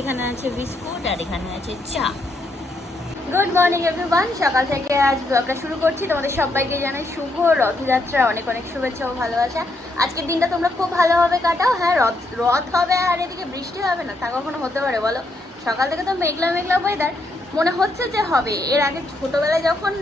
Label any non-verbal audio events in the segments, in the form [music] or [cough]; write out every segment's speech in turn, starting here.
এখানে আছে বিস্কুট আর এখানে আছে চা। গুড মর্নিং এভরিওয়ান সকাল থেকে আজ ব্লগটা শুরু করছি। তোমাদের সবাইকে জানাই শুভ রথযাত্রা। অনেক অনেক শুভেচ্ছা ও ভালোবাসা। আজকের দিনটা তোমরা খুব ভালোভাবে কাটাও। হ্যাঁ রথ রথ হবে আর এদিকে বৃষ্টি হবে না, তা কখনো হতে পারে বলো? সকাল থেকে তো মেঘলা মেঘলা ওয়েদার মনে হচ্ছে যে হবে। এর আগে ছোটবেলায় যখন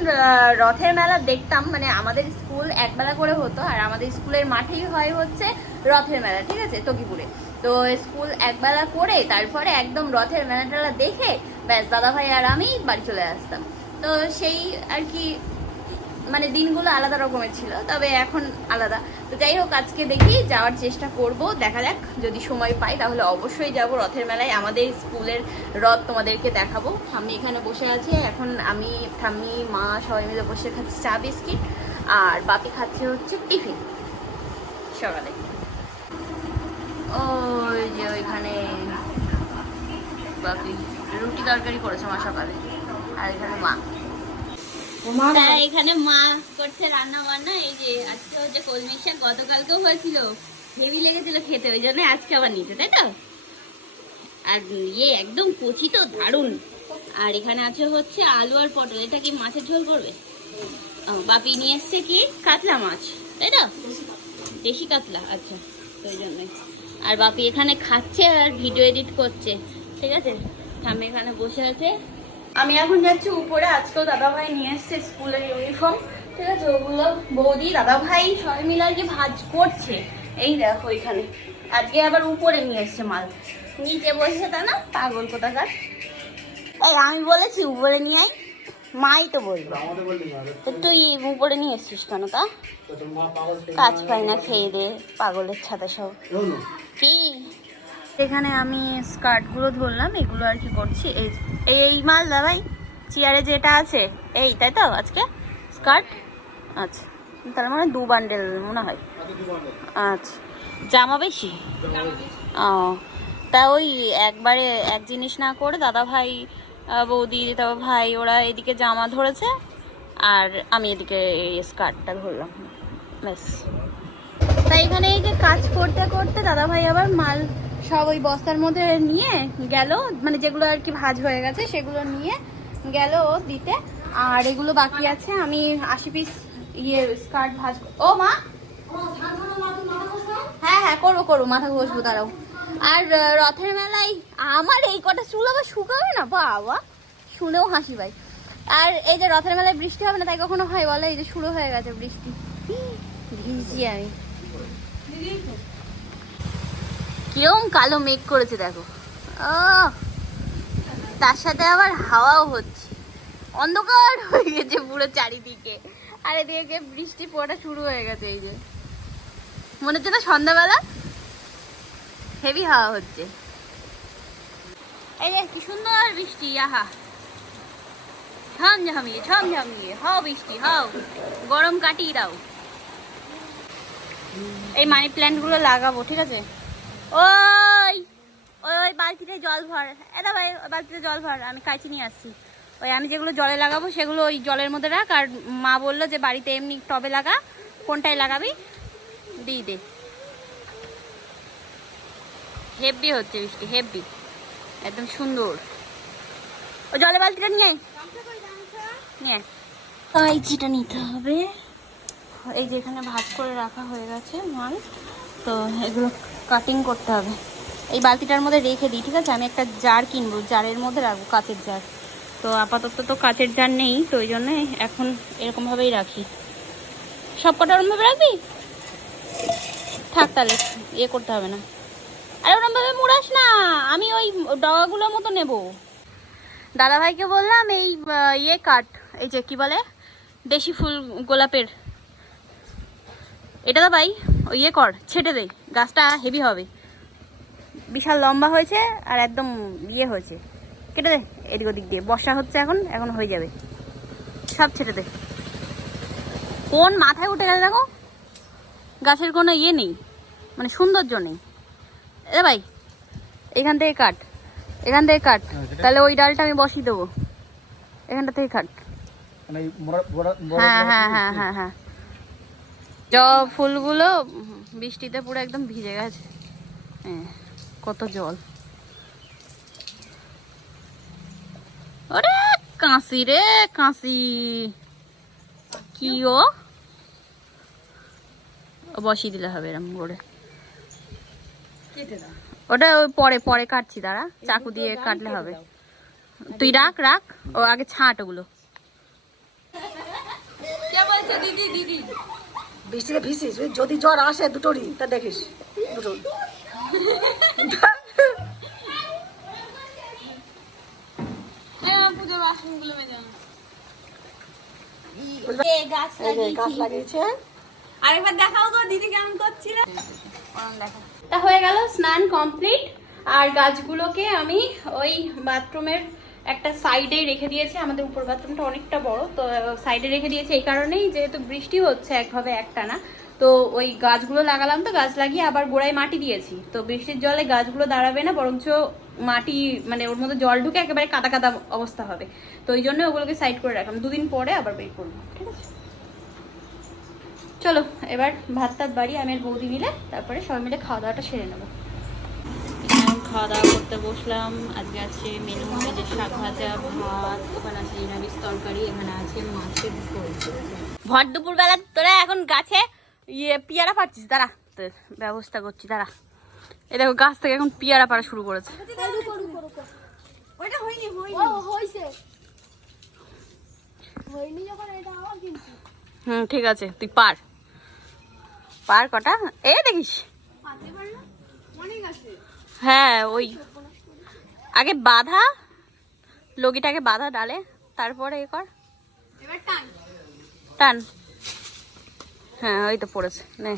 রথের মেলা দেখতাম মানে আমাদের স্কুল একবেলা করে হতো, আর আমাদের স্কুলের মাঠেই হয় হচ্ছে রথের মেলা, ঠিক আছে? তকিপুরে। তো স্কুল একবেলা করে তারপরে একদম রথের মেলা টেলা দেখে ব্যাস দাদা ভাই আর আমি বাড়ি চলে আসতাম। তো সেই আর কি মানে দিনগুলো আলাদা রকমের ছিল, তবে এখন আলাদা। তো যাই হোক, আজকে দেখি যাওয়ার চেষ্টা করব, দেখা যাক যদি সময় পাই তাহলে অবশ্যই যাব। রথের মেলায় আমাদের স্কুলের রথ তোমাদেরকে দেখাবো। আমি এখানে বসে আছি, এখন আমি, ঠাম্মি, মা সবাই মিলে বসে খাচ্ছি চা, বিস্কিট, আর বাপি খাচ্ছে হচ্ছে টিফিন। সকালে। ওই যে ওইখানে রুটি তরকারি করেছে মা সকালে আর এখানে মা। এখানে মা করছে রান্না বান্না এই যে আজকে হচ্ছে কলমি শাক গতকালকেও হয়েছিল। হেভি লেগেছিল খেতে ওই জন্য আজকে আবার নিতে তাই তো? আর ইয়ে একদম কচি তো দারুণ। আর এখানে আছে হচ্ছে আলু আর পটল এটা কি মাছের ঝোল করবে? বাপি নিয়ে এসছে কি? কাতলা মাছ তাই তো? দেশি কাতলা আচ্ছা তো ওই জন্যই। আর বাপি এখানে খাচ্ছে আর ভিডিও এডিট করছে। ঠিক আছে? আমি এখানে বসে আছে। আমি এখন যাচ্ছি উপরে আজকেও দাদা ভাই নিয়ে এসছে স্কুলের ইউনিফর্ম ঠিক আছে? ওগুলো বৌদি দাদা ভাই সবাই মিলে আর কি ভাজ করছে। এই দেখো এখানে। আজকে আবার উপরে নিয়ে এসছে মাল। নিচে বসে তা না? পাগল কোথাকার। এই আমি বলেছি উপরে নিয়ে আয়। মাই তো বলব। তো তুই উপরে নিয়ে এসছিস কেন তা? কাজ পাই না খেয়ে দে পাগলের ছাতা সব। কি? এখানে আমি স্কার্টগুলো ধরলাম, এগুলো আর কি করছি। এই এই মাল দাদাই চেয়ারে যেটা আছে, এই, তাই তো আজকে? স্কার্ট? আচ্ছা। তার মানে দু বান্ডেল মনে হয়। আচ্ছা। জামা বেশি? ও। তা ওই একবারে এক জিনিস না করে দাদা ভাই বৌদি তারপর ভাই, ওরা এদিকে জামা ধরেছে, আর আমি এদিকে এই স্কার্টটা ধরলাম। ব্যাস। তাই এখানে এই যে কাজ করতে করতে দাদা ভাই আবার মাল সব ওই বস্তার মধ্যে নিয়ে গেল। মানে যেগুলো আর কি ভাজ হয়ে গেছে, সেগুলো নিয়ে গেল দিতে। আর এগুলো বাকি আছে, আমি আশি পিস ইয়ে স্কার্ট ভাজ ও মা! হ্যাঁ হ্যাঁ করব করব মাথা ঘষবো, দাঁড়াও। আর রথের মেলায় আমার এই কটা চুল আবার শুকাবে না? বাবা! শুনেও হাসি ভাই আর এই যে রথের মেলায় বৃষ্টি হবে না, তাই কখনো হয় বলে? এই যে শুরু হয়ে গেছে বৃষ্টি। ভিজছি আমি। কিরম কালো মেঘ করেছে দেখো। আহ, তার সাথে আবার হাওয়াও হচ্ছে। অন্ধকার হয়ে গেছে পুরো চারিদিকে। আর এদিকে বৃষ্টি পড়া শুরু হয়ে গেছে এই যে। মনে হচ্ছে না সন্ধ্যাবেলা? হেভি হাওয়া হচ্ছে। এই যে কি সুন্দর বৃষ্টি আহা। ঝমঝমিয়ে ঝমঝমিয়ে। হাও বৃষ্টি হাও। গরম কাটিয়ে দাও। এই মানি প্ল্যান্টগুলো লাগাবো ঠিক আছে? ওই ওই ওই বালতিতে জল ভর। এটা ভাই ওই বালতিতে জল ভর আমি কাছে নিয়ে আসছি। ওই আমি যেগুলো জলে লাগাবো সেগুলো ওই জলের মধ্যে রাখ। আর মা বলল যে বাড়িতে এমনি টবে লাগা কোনটায় লাগাবি? দিই দে। হেব্বি হচ্ছে বৃষ্টি হেব্বি। একদম সুন্দর। ও জলের বালতিটা নিয়ে। নিয়ে আয়। কাইচিটা নিতে হবে। এই যে এখানে ভাজ করে রাখা হয়ে গেছে মাল, তো এগুলো কাটিং করতে হবে। এই বালতিটার মধ্যে রেখে দিই, ঠিক আছে? আমি একটা জার কিনবো, জারের মধ্যে রাখব, কাঁচের জার তো আপাতত তো কাঁচের জার নেই, তো ওই জন্য এখন এরকমভাবেই রাখি। সব কটা ওরমভাবে রাখবি? থাক তাহলে ইয়ে করতে হবে না। আরে ওরমভাবে মুড়াস না, আমি ওই ডগাগুলোর মতো নেব। দাদাভাইকে বললাম, এই ইয়ে কাঠ এই যে কি বলে, দেশি ফুল গোলাপের এটা তো ভাই ওই ইয়ে কর ছেটে দে গাছটা হেভি হবে। বিশাল লম্বা হয়েছে আর একদম ইয়ে হয়েছে। কেটে দে এদিক ওদিক দিয়ে। বর্ষা হচ্ছে এখন এখন হয়ে যাবে। সব ছেটে দে। কোন মাথায় উঠে গেছে দেখো? গাছের কোনো ইয়ে নেই মানে সৌন্দর্য নেই। এ ভাই এখান থেকে কাট এখান থেকে কাট। তাহলে ওই ডালটা আমি বসিয়ে দেবো। এখানটা থেকে কাট। মানে বড়- বড়- হ্যাঁ হ্যাঁ হ্যাঁ হ্যাঁ হ্যাঁ। জ ফুলগুলো, বৃষ্টিতে পুরো একদম ভিজে গেছে। হ্যাঁ কত জল। ওরে কাঁচি রে কাঁচি কি ও? বসিয়ে দিলে হবে এরম করে। ওটা ওই পরে পরে কাটছি, দাঁড়া। চাকু দিয়ে কাটলে হবে। তুই রাখ রাখ। ও আগে ছাঁট ওগুলো। বৃষ্টিতে ওই যদি জ্বর আসে দুটোরই তা দেখিস দুটো এই যে গাছ লাগিয়েছে। আরেকবার দেখাও তো দিদি কেমন করছিল? তা হয়ে গেল স্নান কমপ্লিট আর গাছগুলোকে আমি ওই বাথরুমের একটা সাইডে রেখে দিয়েছি, আমাদের উপর বাথরুমটা অনেকটা বড়, তো সাইডে রেখে দিয়েছি এই কারণেই, যেহেতু বৃষ্টি হচ্ছে একভাবে একটা না তো ওই গাছগুলো লাগালাম তো, গাছ লাগিয়ে আবার গোড়ায় মাটি দিয়েছি, তো বৃষ্টির জলে গাছগুলো দাঁড়াবে না, বরঞ্চ মাটি মানে ওর মধ্যে জল ঢুকে একেবারে কাদা কাদা অবস্থা হবে, তো ওই জন্য ওগুলোকে সাইড করে রাখলাম, দুদিন পরে আবার বের করব, ঠিক আছে? চলো, এবার ভাত টাত বাড়ি, আমি বৌদি মিলে, তারপরে সবাই মিলে খাওয়া দাওয়াটা সেরে নেব। খাওয়া দাওয়া করতে বসলাম। আজকে আছে মেনু যে শাক ভাজা ভাত ওখানে আছে নিরামিষ তরকারি এখানে আছে মাছের ঝোল। ভর দুপুর বেলা তোরা এখন গাছে ইয়ে পিয়ারা পাচ্ছিস? দাঁড়া ব্যবস্থা করছি দাঁড়া। এ দেখো গাছ থেকে এখন পিয়ারা পাড়া শুরু করেছে। হুম ঠিক আছে তুই পার পার কটা? এ দেখিস। হ্যাঁ ওই আগে বাধা লগিটাকে বাধা ডালে তারপরে এ কর। টান। হ্যাঁ ওই তো পড়েছে নে।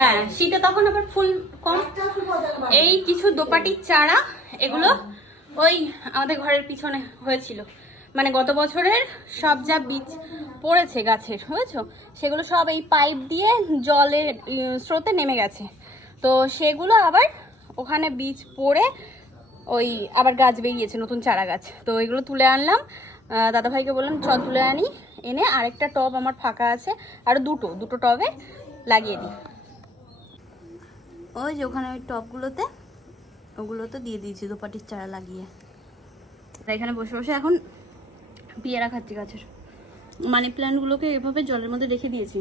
হ্যাঁ শীতে তখন আবার ফুল কম। এই কিছু দোপাটির চারা এগুলো ওই আমাদের ঘরের পিছনে হয়েছিল। মানে গত বছরের সব যা বীজ পড়েছে গাছের বুঝেছ? সেগুলো সব এই পাইপ দিয়ে জলের স্রোতে নেমে গেছে। তো সেগুলো আবার ওখানে বীজ পড়ে ওই আবার গাছ বেরিয়েছে নতুন চারা গাছ। তো এগুলো তুলে আনলাম। দাদাভাইকে বললাম চ তুলে আনি। এনে আরেকটা টব আমার ফাঁকা আছে আর দুটো দুটো টবে লাগিয়ে দিই। ওই যে ওখানে ওই টপগুলোতে ওগুলোতে দিয়ে দিয়েছি দোপাটির চারা লাগিয়ে। তাই এখানে বসে বসে এখন পেয়ারা খাচ্ছি গাছের। মানি প্ল্যান্টগুলোকে এভাবে জলের মধ্যে রেখে দিয়েছি।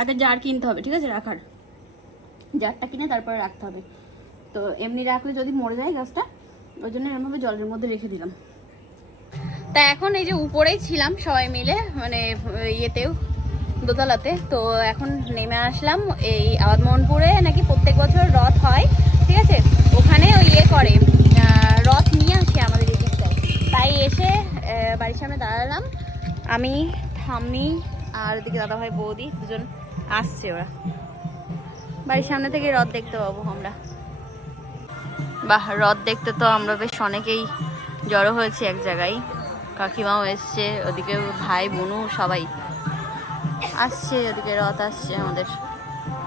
আগে জার কিনতে হবে ঠিক আছে? রাখার। জারটা কিনে তারপরে রাখতে হবে। তো এমনি রাখলে যদি মরে যায় গাছটা, ওই জন্য এরমভাবে জলের মধ্যে রেখে দিলাম। তা এখন এই যে উপরেই ছিলাম সবাই মিলে মানে ইয়েতেও, দোতলাতে। তো এখন নেমে আসলাম এই আবাদমোহনপুরে, নাকি প্রত্যেক বছর রথ হয়, ঠিক আছে? ওখানে ওই ইয়ে করে রথ নিয়ে আসে আমাদের এদিকটায় তাই এসে বাড়ির সামনে দাঁড়ালাম। আমি, ঠাম্মি আর এদিকে দাদাভাই, বৌদি দুজন আসছে ওরা। বাড়ির সামনে থেকে রথ দেখতে পাবো আমরা। বাহ রথ দেখতে তো আমরা বেশ অনেকেই জড়ো হয়েছি এক জায়গায়। কাকিমাও এসছে, ওদিকে ভাই বোনু সবাই আসছে, ওদিকে রথ আসছে আমাদের।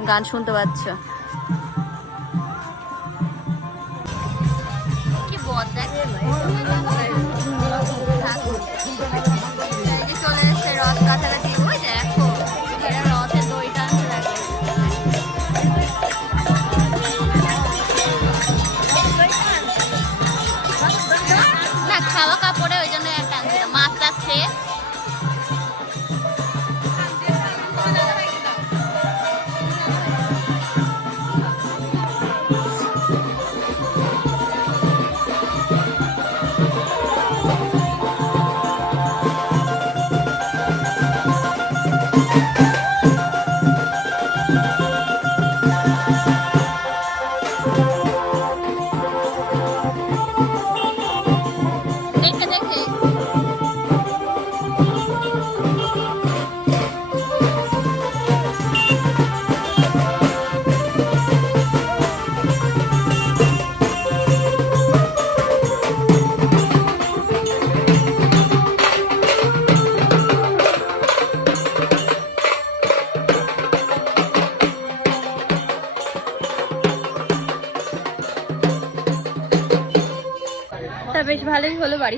গান শুনতে পাচ্ছ? কি বদলা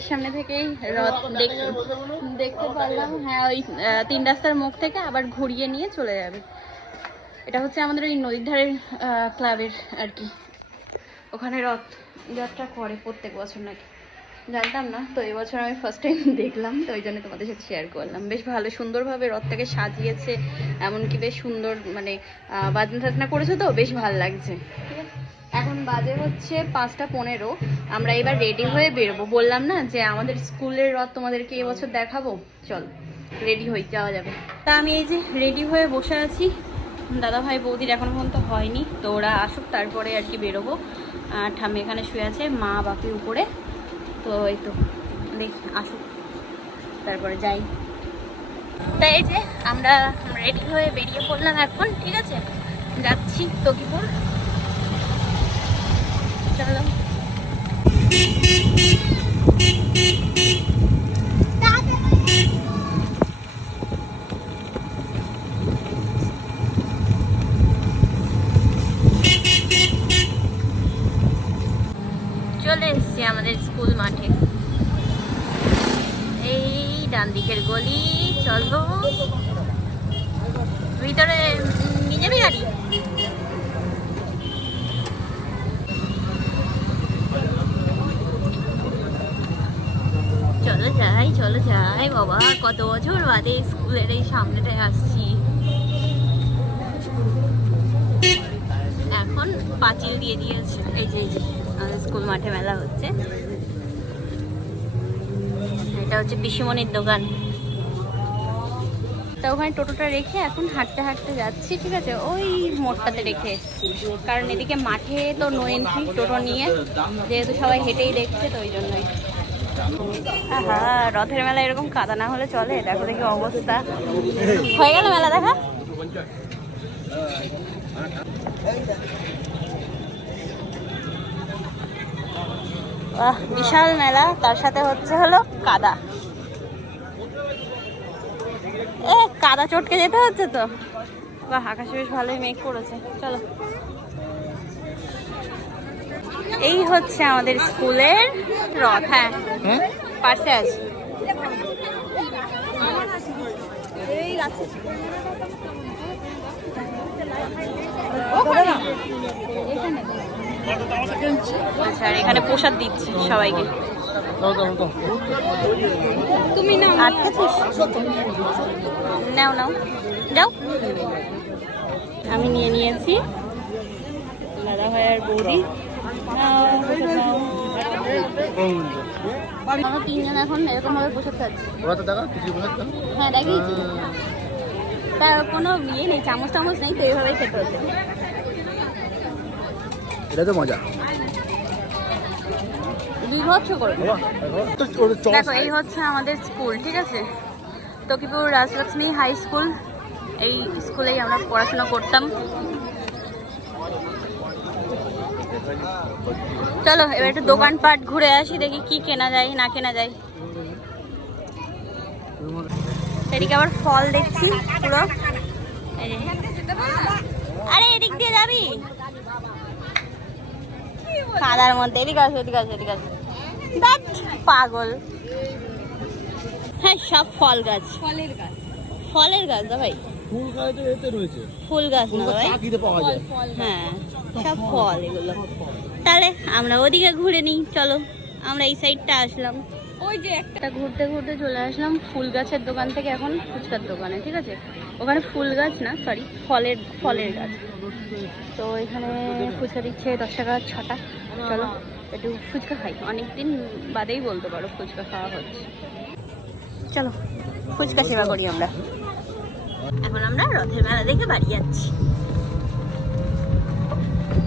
সামনে থেকেই রথ দেখ- দেখতে পারলাম। হ্যাঁ ওই তিন রাস্তার মুখ থেকে আবার ঘুরিয়ে নিয়ে চলে যাবে। এটা হচ্ছে আমাদের ওই নদীর ধারের ক্লাবের আর কি। ওখানে রথ যাত্রা করে প্রত্যেক বছর নাকি? জানতাম না। তো এবছর আমি ফার্স্ট টাইম দেখলাম, তো ওই জন্য তোমাদের সাথে শেয়ার করলাম। বেশ ভালো, সুন্দরভাবে রথটাকে সাজিয়েছে, এমনকি বেশ সুন্দর মানে বাজনা টাজনা করেছে তো, বেশ ভালো লাগছে। ঠিক আছে? এখন বাজে হচ্ছে পাঁচটা পনেরো। আমরা এবার রেডি হয়ে বেরোবো। বললাম না যে আমাদের স্কুলের রথ তোমাদেরকে এবছর দেখাবো? চল রেডি হয়ে যাওয়া যাবে। তা আমি এই যে রেডি হয়ে বসে আছি। দাদা ভাই বৌদির এখন পর্যন্ত হয়নি, তো ওরা আসুক, তারপরে আর কি বেরোবো। আর ঠাম্মি এখানে শুয়ে আছে, মা বাপি উপরে। তো এই তো, দেখি, আসুক, তারপরে যাই। তাই এই যে আমরা রেডি হয়ে বেরিয়ে পড়লাম এখন, ঠিক আছে? যাচ্ছি, তকিপুর। চলো চলে এসছি আমাদের স্কুল মাঠে এই ডান দিকের গলি চলো ভিতরে উম, নিয়ে যাবি গাড়ি চলো যাই চলো যাই বাবা কত বছর বাদে স্কুলের এই সামনেটায় আসছি। এখন পাঁচিল দিয়ে দিয়েছে। এই যে আমাদের স্কুল মাঠে মেলা হচ্ছে। এটা হচ্ছে পিসিমণির দোকান। তা ওখানে টোটোটা রেখে এখন হাঁটতে হাঁটতে যাচ্ছি, ঠিক আছে? ওই মোড়টাতে রেখে এসেছি। কারণ এদিকে মাঠে তো নো এন্ট্রি টোটো নিয়ে, যেহেতু সবাই হেঁটেই দেখছে, তো ওই জন্যই। হ্যাঁ রথের মেলা এরকম কাদা না হলে চলে, দেখো দেখি অবস্থা। হয়ে গেল মেলা দেখা? বিশাল মেলা, তার সাথে হচ্ছে হলো কাদা। এ কাদা চটকে যেতে হচ্ছে তো? বাহ, আকাশে বেশ ভালোই মেঘ করেছে। চলো। এই হচ্ছে আমাদের স্কুলের রথ হ্যাঁ। হ্যাঁ? পার্সে আছে। এখানে? আচ্ছা এখানে প্রসাদ দিচ্ছে সবাইকে। দাও দাও দাও। তুমি নাও আটকেছিস নাও নাও। যাও। আমি নিয়ে নিয়েছি। দাদা ভাই আর বৌদি। আমরা তিনজন এখন এরকম ভাবে খাচ্ছি হ্যাঁ দেখিয়েছি তার কোনো ইয়ে নেই চামচ টামচ নেই তো এইভাবেই খেতে হচ্ছে। এটা তো মজা। বিভৎস দেখো এই হচ্ছে আমাদের স্কুল ঠিক আছে? Takipur Rajlakshmi high school. এই স্কুলেই আমরা পড়াশোনা করতাম। চলো এবার একটু দোকানপাট ঘুরে আসি দেখি কি কেনা যায় না কেনা যায়। এদিকে আবার ফল দেখছি পুরো। আরে এদিক দিয়ে যাবি? কাদার মধ্যে এদিকে আসো এদিকে আসো এদিকে আসো। ধ্যাৎ, পাগল। হ্যাঁ সব ফল গাছ। ফলের গাছ। ফলের গাছ দা ভাই। ফুল গাছ এতে রয়েছে। ফুল গাছ না ভাই? পাওয়া যায়। হ্যাঁ সব ফল এগুলো। তাহলে আমরা ওদিকে ঘুরে নিই চলো। আমরা এই সাইডটা আসলাম। ওই যে একটা ঘুরতে ঘুরতে চলে আসলাম ফুল গাছের দোকান থেকে এখন ফুচকার দোকানে ঠিক আছে? ওখানে ফুল গাছ না সরি ফলের ফলের গাছ। তো এখানে ফুচকা দিচ্ছে দশ টাকা ছটা। চলো একটু ফুচকা খাই। অনেকদিন বাদেই বলতে পারো ফুচকা খাওয়া হচ্ছে। চলো ফুচকা সেবা করি আমরা। এখন আমরা রথের মেলা দেখে বাড়ি যাচ্ছি।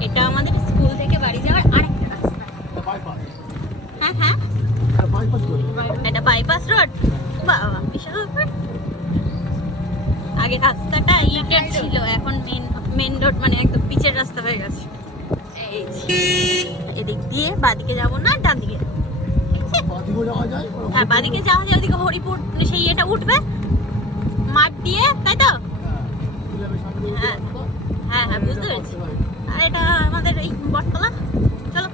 এটা আমাদের স্কুল থেকে বাড়ি যাওয়ার আরেকটা রাস্তা। হ্যাঁ হ্যাঁ। এটা বাইপাস রোড বাবা বিশাল আগে রাস্তাটা ইটের ছিল এখন মেন মেন রোড মানে একদম পিচের রাস্তা হয়ে গেছে। এদিক দিয়ে বাদিকে যাব না ডান দিকে হ্যাঁ বাদিকে যাওয়া যায় ওদিকে হরিপুর সেই এটা উঠবে। মাঠ দিয়ে তাই তো? হ্যাঁ হ্যাঁ হ্যাঁ বুঝতে পেরেছি। আর এটা আমাদের এই বটতলা। চলো।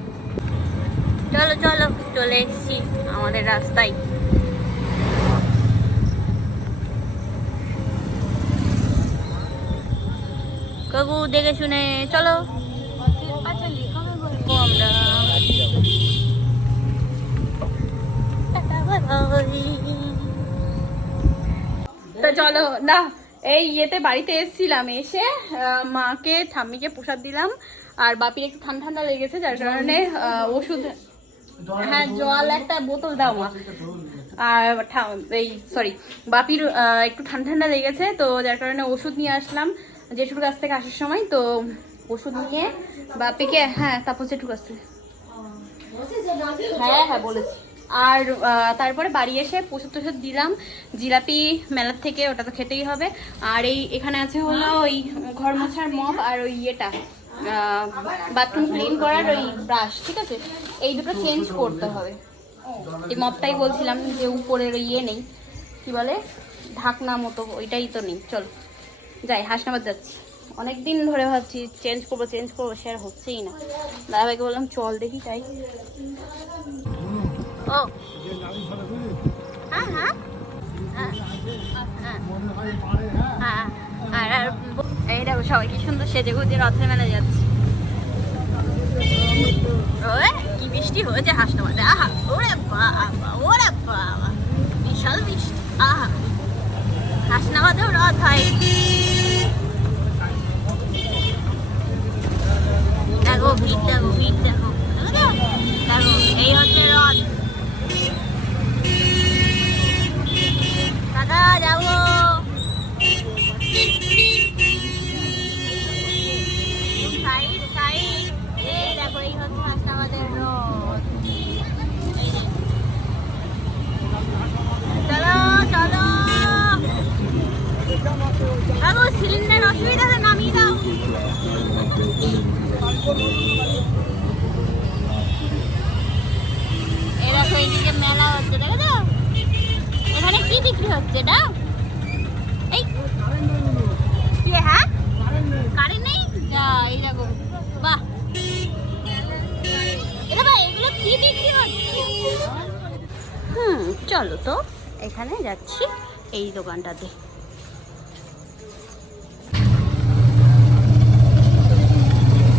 চলো চলো চলে এসেছি আমাদের রাস্তায়। কাকু দেখে শুনে চলো। আমরা। চলো না এই ইয়েতে বাড়িতে এসেছিলাম এসে মাকে ঠাম্মিকে প্রসাদ দিলাম আর বাপির একটু ঠান্ডা ঠান্ডা লেগেছে যার কারণে ওষুধ হ্যাঁ জল একটা বোতল দাও মা। আর ঠা- এই সরি বাপির একটু ঠান্ডা ঠান্ডা লেগেছে তো যার কারণে ওষুধ নিয়ে আসলাম জেঠুর কাছ থেকে আসার সময় তো ওষুধ নিয়ে বাপিকে হ্যাঁ তারপর জেঠুর কাছ থেকে। হ্যাঁ হ্যাঁ বলেছি। আর তারপরে বাড়ি এসে প্রসাদ টসাদ দিলাম। জিলাপি মেলার থেকে ওটা তো খেতেই হবে। আর এই এখানে আছে হলো ওই ঘর মোছার মপ আর ওই ইয়েটা বাথরুম ক্লিন করার ওই ব্রাশ ঠিক আছে? এই দুটো চেঞ্জ করতে হবে। এই মপটাই বলছিলাম যে উপরের ওই ইয়ে নেই। কি বলে? ঢাকনা মতো ওইটাই তো নেই। চলো যাই হাসনাবাদ যাচ্ছি। অনেক দিন ধরে ভাবছি চেঞ্জ করব চেঞ্জ করব সে আর হচ্ছেই না। দাদাভাইকে বললাম চল দেখি তাই ও। হ্যাঁ হ্যাঁ। হ্যাঁ, হ্যাঁ। আর আর এই দেখো সবাই কি সুন্দর সেজে গুজে রথের মেলা যাচ্ছে। কি বৃষ্টি হয়েছে হাসনাবাদে আহা ওরে বাবা ওরে বাবা। বিশাল বৃষ্টি আহা। হাসনাবাদেও রথ হয়। দেখো ভিড় দেখো ভিড় দেখো দেখো, এই হচ্ছে রথ দাদা যাব সাইড সাইড এই দেখো এই হচ্ছে হাসনাবাদের রথ এই যে। চলো চলো বাবু সিলিন্ডার অসুবিধা হলে নামিয়ে দাও। এই দেখো এইদিকে মেলা হচ্ছে দেখো তো এখানে কি বিক্রি হচ্ছে এটা? এই হ্যাঁ? কারেন্ট নেই? যা বাহ। এগুলো বিক্রি হচ্ছে? হুম, চলো তো, এখানে যাচ্ছি, এই দোকানটাতে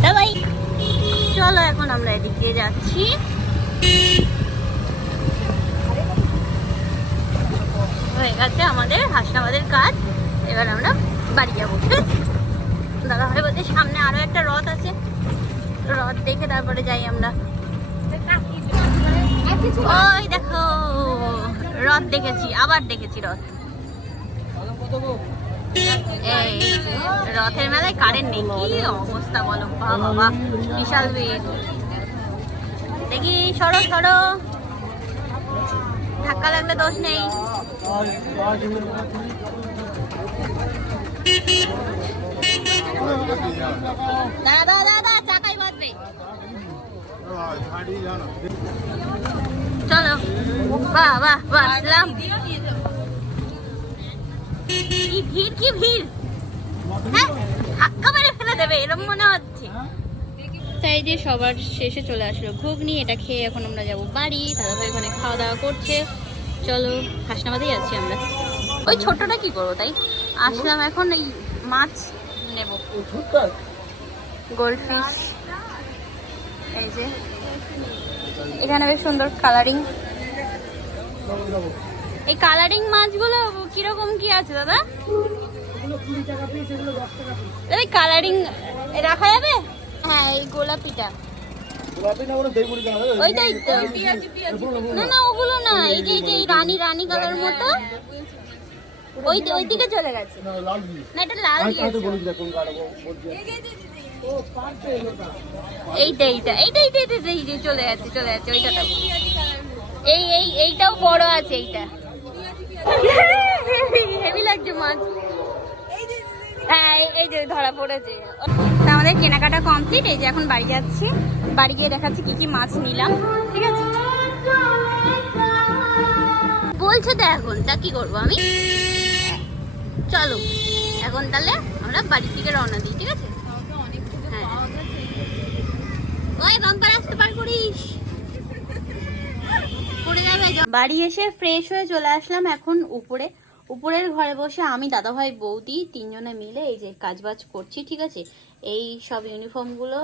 তা ভাই চলো এখন আমরা এদিক দিয়ে যাচ্ছি। হয়ে গেছে আমাদের, হাসনাবাদের কাজ। এবার আমরা বাড়ি যাব। দাদা ভাই বলছে সামনে আরও একটা রথ আছে। রথ দেখে তারপরে যাই আমরা। ওই দেখো, রথ দেখেছি, আবার দেখেছি রথ। এই রথের মেলায় কারেন্ট নেই। কি অবস্থা বলো? বাবা বিশাল ভিড়। দেখি, সরো সরো। ধাক্কা লাগলে দোষ নেই। দাদা দাদা চাকাই বাজবে চলো। বাহ বাহ বাহ ভিড়, কি ভিড়? ফেলে দেবে এরকম মনে হচ্ছে। তাই যে সবার শেষে চলে আসলো ঘুগনি এটা খেয়ে এখন আমরা যাব বাড়ি দাদাভাই ওখানে খাওয়া দাওয়া করছে। চলো হাসনাবাদেই আছি আমরা। ওই ছোটটা কি করব তাই? আসলাম এখন এই মাছ নেব। গোল্ডফিশ। এই যে এখানে বেশ সুন্দর কালারিং এই কালারিং মাছগুলো কীরকম কি আছে দাদা? এই কালারিং রাখা যাবে? হ্যাঁ এই গোলাপিটা। ওইটাই তো না না ওগুলো না এই যে এই রানী রানী কালার মতো। ওই ওই দিকে চলে গেছে। না এটা লাল দিয়েছে। এইটা এইটা এইটা এইটা এইটা এই যে চলে যাচ্ছে চলে যাচ্ছে ওইটা এই এই এইটাও বড় আছে এইটা। [laughs] হেভি লাগছে মাছ। এই- এই যে ধরা পড়েছে। তা আমাদের কেনাকাটা কমপ্লিট এই যে এখন বাড়ি যাচ্ছি। বাড়ি গিয়ে দেখাচ্ছি কি কি মাছ নিলাম, ঠিক আছে? বলছে তো এখন, তা কি করব আমি? চলো, এখন তাহলে আমরা বাড়ি থেকে রওনা দিই, ঠিক আছে? হ্যাঁ। ওই বাম্পার আসতে পার করিস। বাড়ি এসে ফ্রেশ হয়ে চলে আসলাম এখন উপরে। উপরের ঘরে বসে আমি দাদাভাই, বৌদি তিনজনে মিলে এই যে কাজবাজ করছি, ঠিক আছে? এই সব ইউনিফর্মগুলো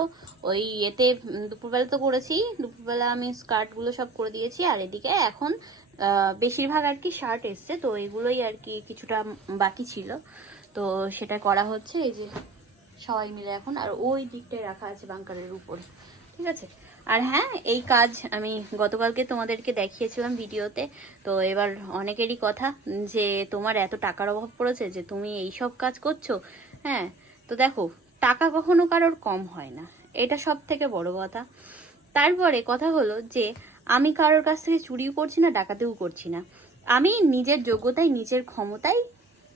ওই এতে দুপুরবেলা তো করেছি, দুপুরবেলা আমি স্কার্টগুলো সব করে দিয়েছি, আর এদিকে এখন বেশিরভাগ আর কি শার্ট এসছে, তো এগুলোই আর কি কিছুটা বাকি ছিল। তো সেটা করা হচ্ছে, এই যে সবাই মিলে এখন, আর ওই দিকটায় রাখা আছে বাংকারের উপরে, ঠিক আছে? আর হ্যাঁ এই কাজ আমি গতকালকে তোমাদেরকে দেখিয়েছিলাম ভিডিওতে। তো এবার অনেকেরই কথা যে তোমার এত টাকার অভাব পড়েছে যে তুমি এই সব কাজ করছ। হ্যাঁ তো দেখো, টাকা কখনো কারোর কম হয় না। এটা সব থেকে বড় কথা। তারপরে কথা হলো যে, আমি কারোর কাছ থেকে চুরিও করছি না, ডাকাতেও করছি না। আমি নিজের যোগ্যতায় নিজের ক্ষমতায়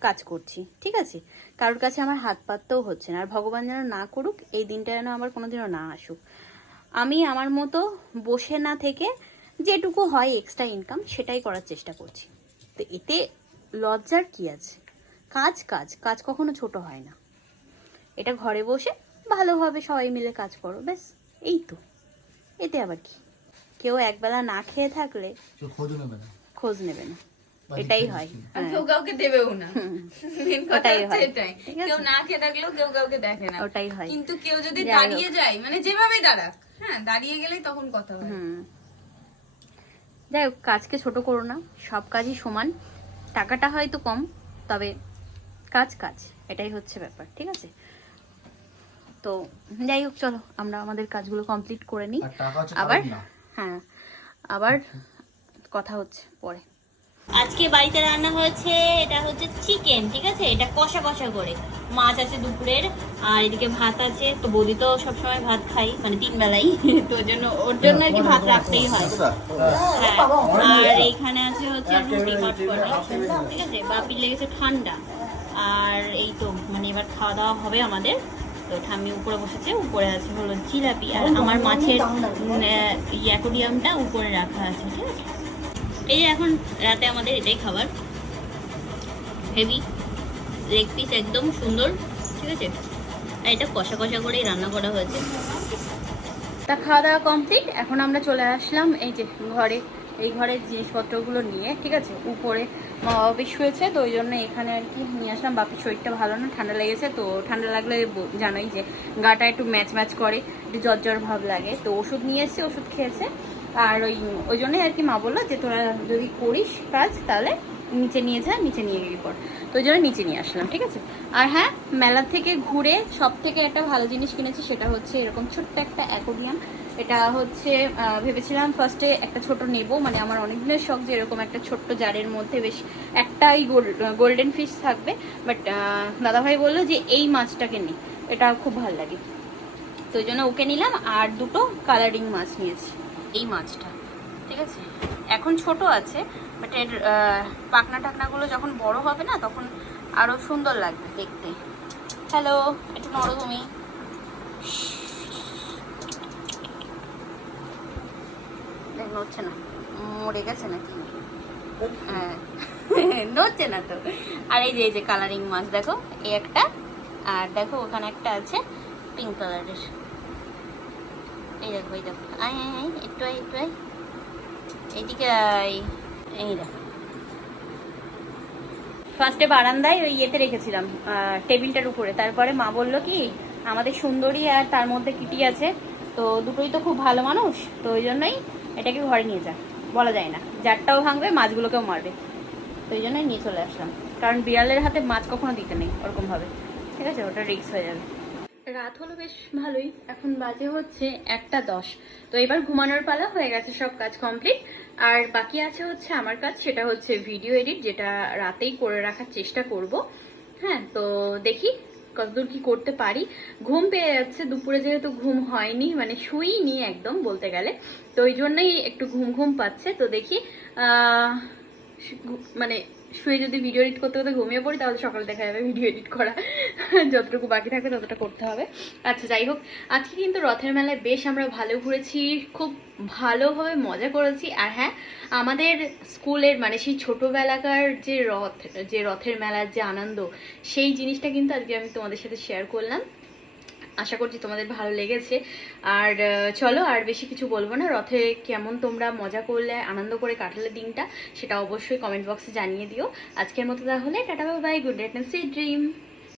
কাজ করছি, ঠিক আছে? কারোর কাছে আমার হাত পাততেও হচ্ছে না। আর ভগবান যেন না করুক, এই দিনটা যেন আমার কোনোদিনও না আসুক। আমি আমার মতো বসে না থেকে যেটুকু হয় এক্সট্রা ইনকাম সেটাই করার চেষ্টা করছি। তো এতে লজ্জার কি আছে? কাজ কাজ কাজ কখনো ছোট হয় না। এটা ঘরে বসে ভালোভাবে সবাই মিলে কাজ করো ব্যাস এই তো। এতে আবার কি? কেউ একবেলা না খেয়ে থাকলে খোঁজ নেবে না। খোঁজ নেবে না। এটাই হয়। কেউ কাউকে দেবেও না। Main কথা ওটাই হচ্ছে হয়। এটাই। কেউ না খেয়ে থাকলেও কেউ কাউকে দেখে না। ওটাই হয়। কিন্তু কেউ যদি দাঁড়িয়ে যায় মানে যেভাবে দাঁড়াক হ্যাঁ দাঁড়িয়ে গেলেই তখন কথা হয়। যাই হোক কাজকে ছোট করো না সব কাজই সমান। টাকাটা হয়তো কম তবে কাজ কাজ এটাই হচ্ছে ব্যাপার ঠিক আছে? তো যাই হোক চলো আমরা আমাদের কাজগুলো কমপ্লিট করে নিই। আবার হ্যাঁ আবার কথা হচ্ছে পরে। আজকে বাড়িতে রান্না হয়েছে, এটা হচ্ছে চিকেন ঠিক আছে? এটা কষা কষা করে। মাছ আছে দুপুরের, আর এদিকে ভাত আছে, তো বৌদি তো সবসময় ভাত খাই মানে তিন বেলাই। তো ওর জন্য ওর জন্য আর কি ভাত রাখতেই হয়। হ্যাঁ আর এইখানে আছে হচ্ছে রুটি ঠিক আছে? বাপির লেগেছে ঠান্ডা। আর এই তো মানে এবার খাওয়া দাওয়া হবে আমাদের। তো ঠাম্মি উপরে বসেছে, উপরে আছে হলো জিলাপি, আর আমার মাছের অ্যাকোডিয়ামটা উপরে রাখা আছে, ঠিক আছে? এই যে এখন রাতে আমাদের এটাই খাবার। হেভি লেগ পিস একদম সুন্দর, ঠিক আছে? আর এটা কষা কষা করেই রান্না করা হয়েছে। তা খাওয়া দাওয়া কমপ্লিট এখন আমরা চলে আসলাম এই যে ঘরে, এই ঘরের জিনিসপত্রগুলো নিয়ে, ঠিক আছে? উপরে মা বাপি শুয়েছে তো ওই জন্য এখানে আর কি নিয়ে আসলাম। বাপির শরীরটা ভালো না, ঠান্ডা লেগেছে, তো ঠান্ডা লাগলে জানোই যে গাটা একটু ম্যাচ ম্যাচ করে, একটু জ্বর জ্বর ভাব লাগে। তো ওষুধ নিয়ে এসেছি, ওষুধ খেয়েছে। আর ওই ওই জন্যই আর কি মা বলল যে তোরা যদি করিস কাজ, তাহলে নিচে নিয়ে যা, নিচে নিয়ে গিয়ে কর তো ওই জন্য নিচে নিয়ে আসলাম, ঠিক আছে? আর হ্যাঁ মেলা থেকে ঘুরে সব থেকে একটা ভালো জিনিস কিনেছি, সেটা হচ্ছে এরকম ছোট্ট একটা অ্যাকোডিয়াম এটা হচ্ছে ভেবেছিলাম ফার্স্টে একটা ছোট নেব মানে আমার অনেক দিনের শখ যে এরকম একটা ছোট্ট জারের মধ্যে বেশ একটাই গোল্ডেন ফিশ থাকবে। বাট দাদাভাই বলল যে এই মাছটাকে নে, এটা খুব ভালো লাগে। তো ওই জন্য ওকে নিলাম, আর দুটো কালারিং মাছ নিয়েছি। এই মাছটা ঠিক আছে? এখন ছোট আছে বাট এর পাখনা টাকনাগুলো যখন বড় হবে না তখন আরও সুন্দর লাগবে দেখতে। হ্যালো একটু তুমি। দেখ, নড়ছে না। মরে গেছে নাকি? হ্যাঁ। [laughs] নড়ছে না তো। আর এই যে এই যে কালারিং মাছ দেখো এই একটা আর দেখো ওখানে একটা আছে পিঙ্ক কালারের এই দেখো এই দেখো। একটু একটু এইদিকে এই দেখো। ফার্স্টে বারান্দায় ওই ইয়েতে রেখেছিলাম টেবিলটার উপরে। তারপরে মা বলল কি, আমাদের সুন্দরী আর তার মধ্যে কিটি আছে, তো দুটোই তো খুব ভালো মানুষ, তো ওই জন্যই এটাকে ঘরে নিয়ে যা। বলা যায় না। জারটাও ভাঙবে, মাছগুলোকেও মারবে। তো ওই জন্যই নিয়ে চলে আসলাম। কারণ বিড়ালের হাতে মাছ কখনো দিতে নেই ওরকম ভাবে ঠিক আছে? ওটা রিস্ক হয়ে যাবে। রাত হলো বেশ ভালোই। এখন বাজে হচ্ছে একটা দশ। তো এবার ঘুমানোর পালা হয়ে গেছে সব কাজ কমপ্লিট আর বাকি আছে হচ্ছে আমার কাজ, সেটা হচ্ছে ভিডিও এডিট যেটা রাতেই করে রাখার চেষ্টা করব। হ্যাঁ তো দেখি কতদূর কি করতে পারি। ঘুম পেয়ে যাচ্ছে, দুপুরে যেহেতু ঘুম হয়নি মানে শুইনি একদম বলতে গেলে। তো ওই জন্যই একটু ঘুম ঘুম পাচ্ছে। তো দেখি মানে শুয়ে যদি ভিডিও এডিট করতে করতে ঘুমিয়ে পড়ি, তাহলে সকালে দেখা যাবে ভিডিও এডিট করা। [laughs] যতটুকু বাকি থাকবে, ততটা করতে হবে। আচ্ছা যাই হোক, আজকে কিন্তু রথের মেলায় বেশ আমরা ভালো ঘুরেছি, খুব ভালোভাবে মজা করেছি। আর হ্যাঁ আমাদের স্কুলের মানে সেই ছোটবেলাকার যে রথ, যে রথের মেলার যে আনন্দ, সেই জিনিসটা কিন্তু আজকে আমি তোমাদের সাথে শেয়ার করলাম। আশা করছি তোমাদের ভালো লেগেছে। আর চলো আর বেশি কিছু বলব না। রথে কেমন তোমরা মজা করলে, আনন্দ করে কাটালে দিনটা, সেটা অবশ্যই কমেন্ট বক্সে জানিয়ে দিও। আজকের মতো তাহলে, tata bye good night see dream